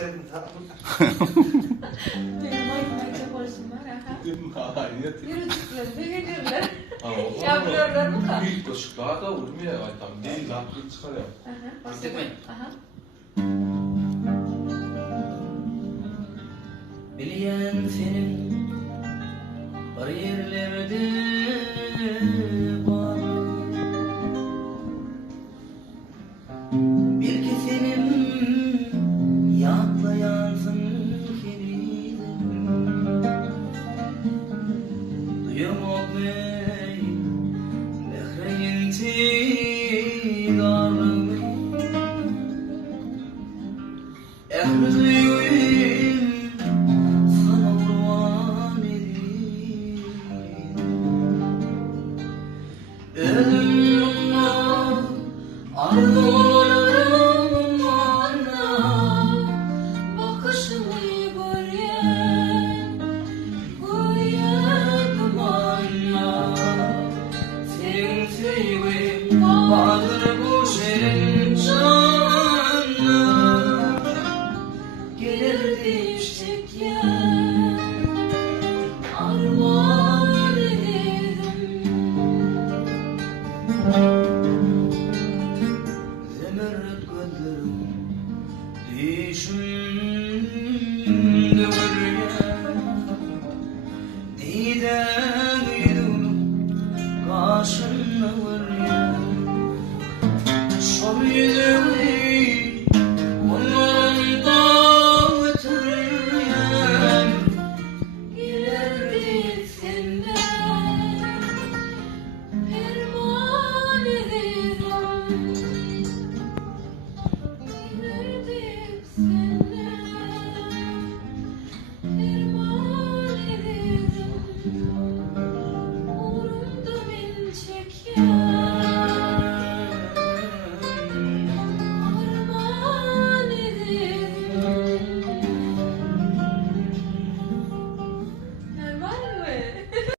Sen Benim ayıplayacak olsun var ha. Yürüdüklerinde gelirler. Yapıyorlar mı ka? Büyük ışıklar da vurmuyor ya tam. Değil zaklı çıkar ya. Başladı mı? Aha. Bilen senin var yerlerde var. Bir ki senin yaklayansın kelidim. Duyamok bey mehreyin tidarımı. Ehli duyuyum sana kurban edeyim. Ölümle arzularım bana bakışını göryen bana. Senin sevgin vardır bu şehrin canına. Gelirdi çiçekler armağan ederim. Zemerrek gözlerim düşün